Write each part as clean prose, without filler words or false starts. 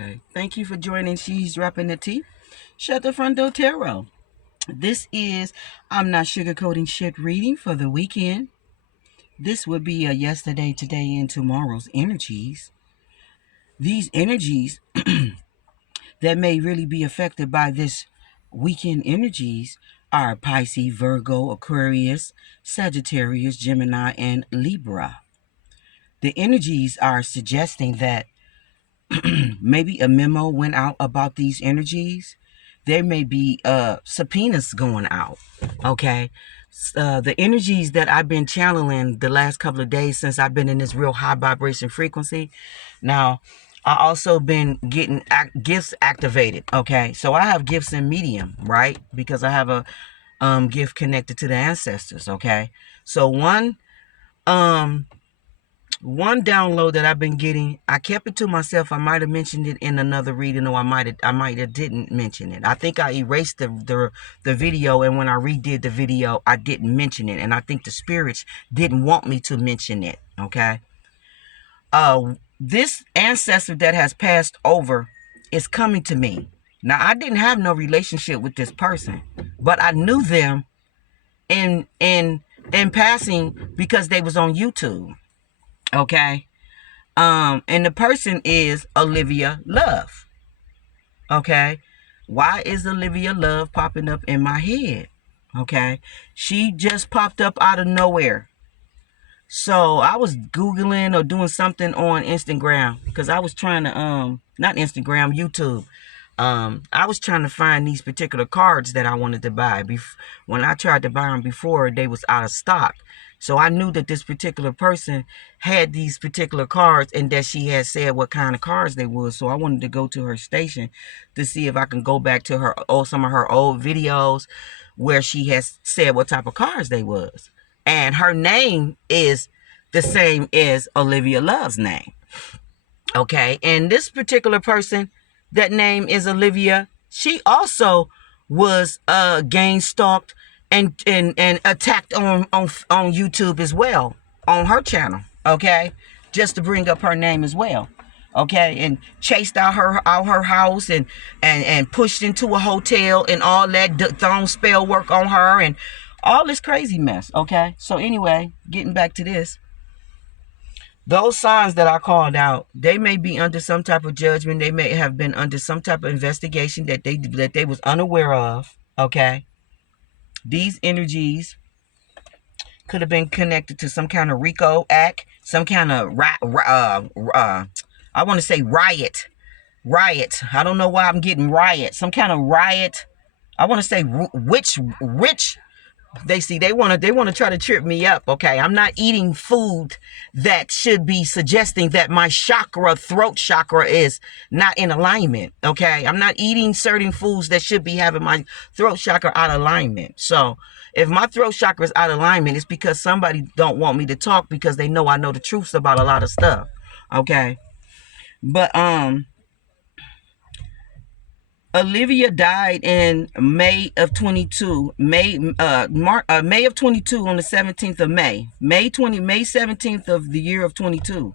Okay. Thank you for joining She's Rapping the Tea. Shut the front door tarot. This is I'm Not Sugarcoating Shit reading for the weekend. This would be a yesterday, today, and tomorrow's energies. These energies that may really be affected by this weekend energies are Pisces, Virgo, Aquarius, Sagittarius, Gemini, and Libra. The energies are suggesting that maybe a memo went out about these energies. There may be subpoenas going out. Okay. The energies that I've been channeling the last couple of days since I've been in this real high vibration frequency. Now, I also been getting gifts activated. Okay. So I have gifts in medium, right? Because I have a gift connected to the ancestors. Okay. So one download that I've been getting, I kept it to myself. I might have mentioned it in another reading, or I might have didn't mention it. I think I erased the video, and when I redid the video, I didn't mention it, and I think the spirits didn't want me to mention it. Okay. This ancestor that has passed over is coming to me. Now, I didn't have no relationship with this person, but I knew them in passing because they was on YouTube. Okay. And the person is Olivia Love. Okay. Why is Olivia Love popping up in my head? Okay. She just popped up out of nowhere. So I was Googling or doing something on Instagram because I was trying to, not Instagram, YouTube. I was trying to find these particular cards that I wanted to buy. When I tried to buy them before, they was out of stock. So I knew that this particular person had these particular cards and that she had said what kind of cards they were. So I wanted to go to her station to see if I can go back to some of her old videos where she has said what type of cards they was. And her name is the same as Olivia Love's name. Okay. And this particular person, that name is Olivia. She also was gang stalked and attacked on YouTube as well, on her channel. Okay. Just to bring up her name as well. Okay. And chased out her house and pushed into a hotel and all that, thrown spell work on her and all this crazy mess. Okay. So anyway, getting back to this. Those signs that I called out, they may be under some type of judgment. They may have been under some type of investigation that they was unaware of. Okay. These energies could have been connected to some kind of RICO act, some kind of I want to say riot. I don't know why I'm getting riot. Some kind of riot. I want to say rich. They want to try to trip me up. Okay. I'm not eating food that should be suggesting that my throat chakra is not in alignment. Okay. I'm not eating certain foods that should be having my throat chakra out of alignment. So if my throat chakra is out of alignment, it's because somebody don't want me to talk because they know I know the truths about a lot of stuff. Okay. But, Olivia died in May of 22. May of 22 on the 17th of May. May 17th of the year of 22.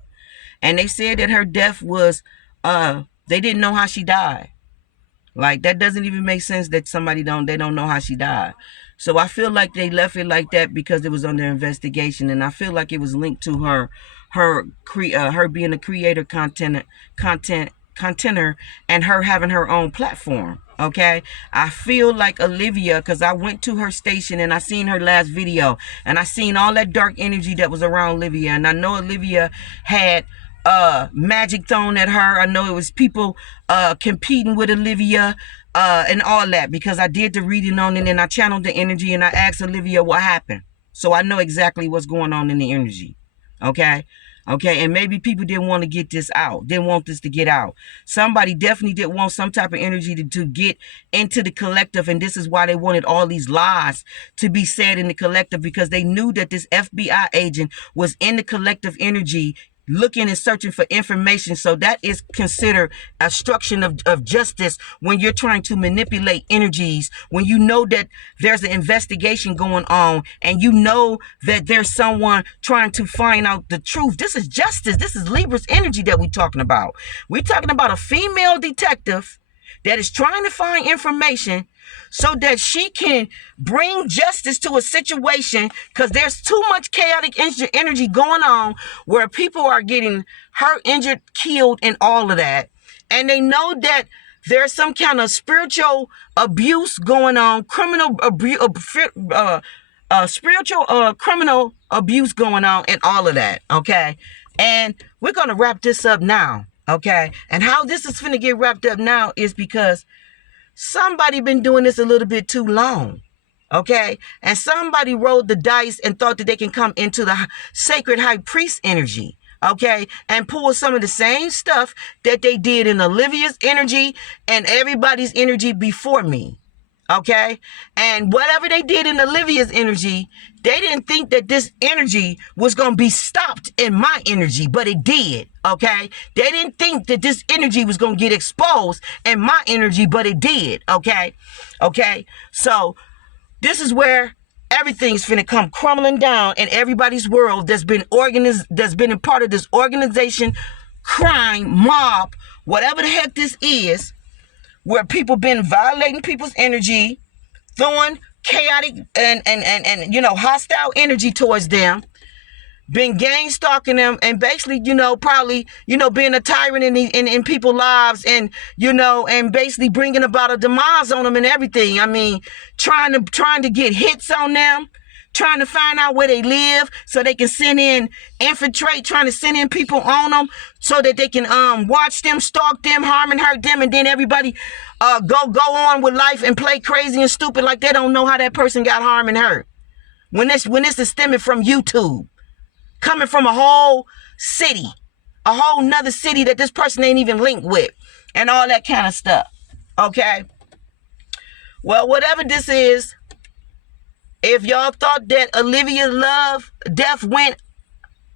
And they said that her death was they didn't know how she died. Like that doesn't even make sense that they don't know how she died. So I feel like they left it like that because it was under investigation, and I feel like it was linked to her being a creator contenter and her having her own platform. Okay. I feel like Olivia, because I went to her station and I seen her last video and I seen all that dark energy that was around Olivia, and I know Olivia had magic thrown at her. I know it was people competing with Olivia and all that, because I did the reading on it and I channeled the energy and I asked Olivia what happened. So I know exactly what's going on in the energy. Okay. Okay, and maybe people didn't want to get this out, didn't want this to get out. Somebody definitely didn't want some type of energy to get into the collective, and this is why they wanted all these lies to be said in the collective, because they knew that this FBI agent was in the collective energy looking and searching for information. So that is considered obstruction of justice when you're trying to manipulate energies, when you know that there's an investigation going on and you know that there's someone trying to find out the truth. This is justice. This is Libra's energy that we're talking about. We're talking about a female detective that is trying to find information so that she can bring justice to a situation, because there's too much chaotic energy going on where people are getting hurt, injured, killed, and all of that. And they know that there's some kind of spiritual abuse going on, criminal abuse, spiritual criminal abuse going on, and all of that. Okay. And we're going to wrap this up now. Okay. And how this is going to get wrapped up now is because somebody been doing this a little bit too long. Okay. And somebody rolled the dice and thought that they can come into the sacred high priest energy. Okay. And pull some of the same stuff that they did in Olivia's energy and everybody's energy before me. Okay. And whatever they did in Olivia's energy, they didn't think that this energy was going to be stopped in my energy, but it did. Okay. They didn't think that this energy was going to get exposed in my energy, but it did. Okay. Okay. So this is where everything's finna come crumbling down in everybody's world that's been a part of this organization, crime, mob, whatever the heck this is, where people been violating people's energy, throwing chaotic and hostile energy towards them, been gang stalking them, and basically, probably, being a tyrant in people's lives, and, and basically bringing about a demise on them and everything. I mean, trying to get hits on them, trying to find out where they live so they can infiltrate, trying to send in people on them so that they can watch them, stalk them, harm and hurt them, and then everybody go on with life and play crazy and stupid like they don't know how that person got harmed and hurt. When this is stemming from YouTube, coming from a whole city, a whole nother city that this person ain't even linked with, and all that kind of stuff. Okay? Well, whatever this is, if y'all thought that Olivia's death went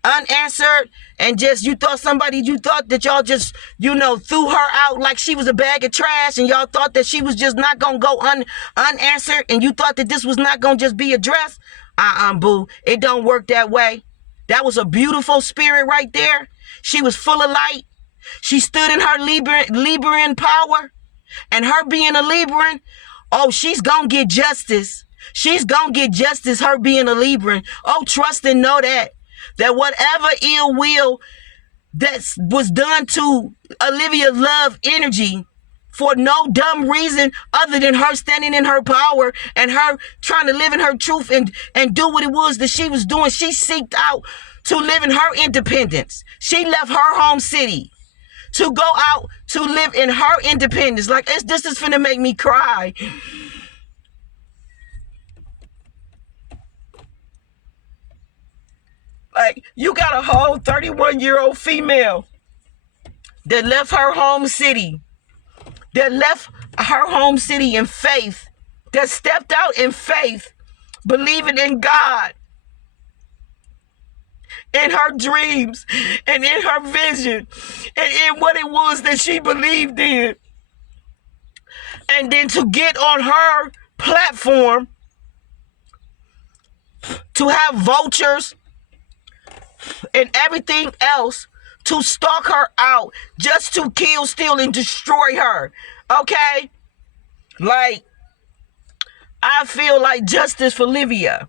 unanswered, and you thought that y'all just, threw her out like she was a bag of trash, and y'all thought that she was just not going to go unanswered, and you thought that this was not going to just be addressed, boo. It don't work that way. That was a beautiful spirit right there. She was full of light. She stood in her Libran power, and her being a Libran, she's going to get justice. She's going to get justice, her being a Libran. Trust and know that whatever ill will that was done to Olivia's love energy for no dumb reason other than her standing in her power and her trying to live in her truth and do what it was that she was doing. She seeked out to live in her independence. She left her home city to go out to live in her independence. Like, this is finna make me cry. Like, you got a whole 31-year-old female that left her home city, in faith, that stepped out in faith, believing in God, in her dreams, and in her vision, and in what it was that she believed in. And then to get on her platform, to have vultures and everything else to stalk her out, just to kill, steal, and destroy her. Okay? Like, I feel like justice for Olivia.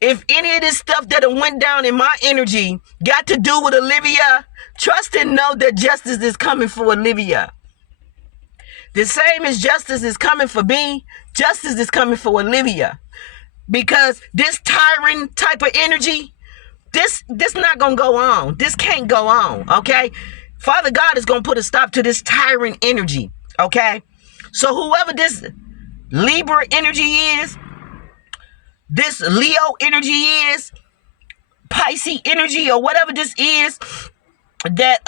If any of this stuff that went down in my energy got to do with Olivia, trust and know that justice is coming for Olivia. The same as justice is coming for me, justice is coming for Olivia. Because this tyrant type of energy, this not going to go on. This can't go on, okay? Father God is going to put a stop to this tyrant energy, okay? So whoever this Libra energy is, this Leo energy is, Pisces energy, or whatever this is, that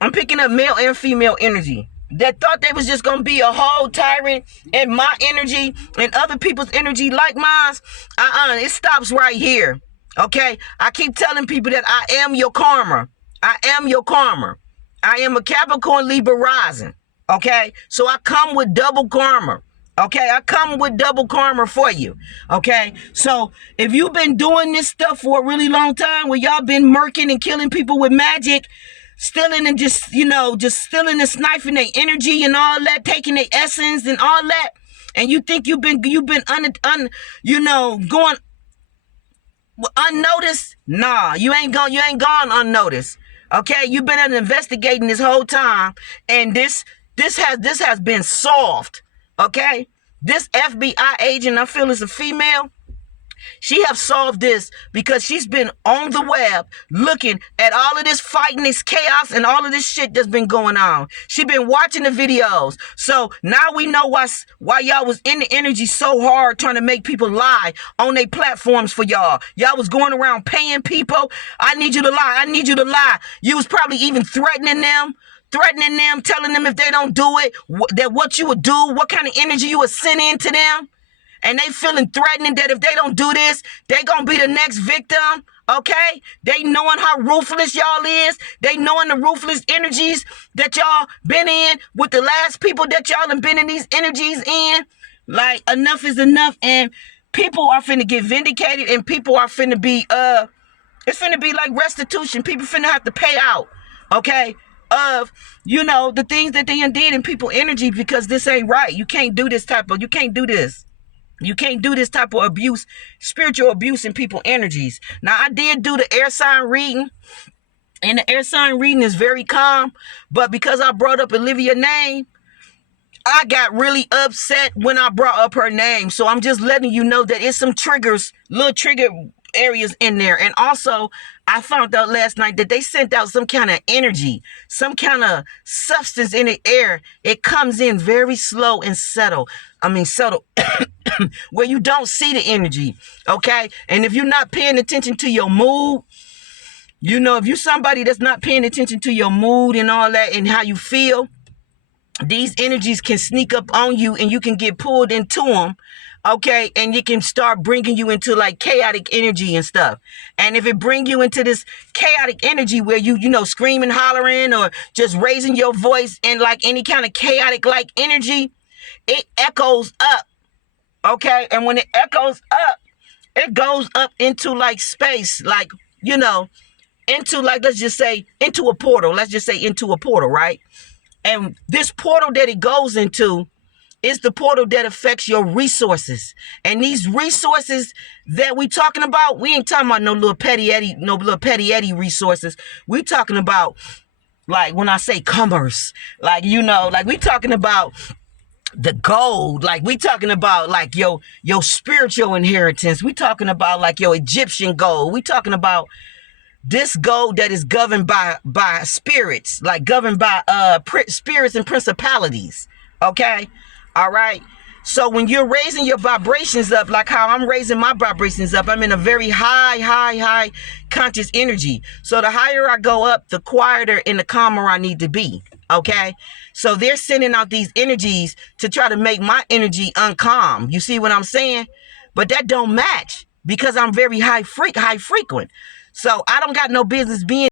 I'm picking up male and female energy, that thought they was just going to be a whole tyrant in my energy and other people's energy like mine. It stops right here. Okay? I keep telling people that I am your karma. I am your karma. I am a Capricorn Libra rising. Okay? So I come with double karma. Okay? I come with double karma for you. Okay? So if you've been doing this stuff for a really long time, where y'all been murking and killing people with magic, stealing and just, just stealing and sniping their energy and all that, taking their essence and all that, and you think you've been going unnoticed? Nah, you ain't gone unnoticed. Okay, you've been investigating this whole time, and this has been solved. Okay, this FBI agent, I feel, is a female. She have solved this because she's been on the web looking at all of this fighting, this chaos, and all of this shit that's been going on. She been watching the videos. So now we know why y'all was in the energy so hard trying to make people lie on their platforms for y'all. Y'all was going around paying people. I need you to lie. I need you to lie. You was probably even threatening them, telling them if they don't do it, that what you would do, what kind of energy you would send in to them. And they feeling threatening that if they don't do this, they gonna be the next victim. Okay? They knowing how ruthless y'all is. They knowing the ruthless energies that y'all been in with the last people that y'all have been in these energies in. Like, enough is enough. And people are finna get vindicated, and people are finna be, it's finna be like restitution. People finna have to pay out. Okay? Of, the things that they did in people energy, because this ain't right. You can't do this you can't do this. You can't do this type of abuse, spiritual abuse in people energies. Now, I did do the air sign reading, and the air sign reading is very calm, but because I brought up Olivia's name, I got really upset when I brought up her name. So I'm just letting you know that it's some triggers, little trigger areas in there. And also, I found out last night that they sent out some kind of energy, some kind of substance in the air. It comes in very slow and subtle, where you don't see the energy. Okay? And if you're not paying attention to your mood, if you're somebody that's not paying attention to your mood and all that and how you feel, these energies can sneak up on you and you can get pulled into them. Okay, and you can start bringing you into like chaotic energy and stuff. And if it bring you into this chaotic energy where you screaming, hollering, or just raising your voice in like any kind of chaotic like energy, it echoes up. Okay, and when it echoes up, it goes up into like space, like, into like, let's just say into a portal. Let's just say into a portal, right? And this portal that it goes into is the portal that affects your resources. And these resources that we talking about, we ain't talking about no little petty Eddie resources. We talking about, like, when I say commerce, like, like we talking about the gold, like we talking about like your spiritual inheritance. We talking about like your Egyptian gold. We talking about this gold that is governed by spirits, like governed by spirits and principalities. Okay? All right? So when you're raising your vibrations up, like how I'm raising my vibrations up, I'm in a very high conscious energy. So the higher I go up, the quieter and the calmer I need to be. Okay? So they're sending out these energies to try to make my energy uncalm. You see what I'm saying? But that don't match because I'm very high frequent. So I don't got no business being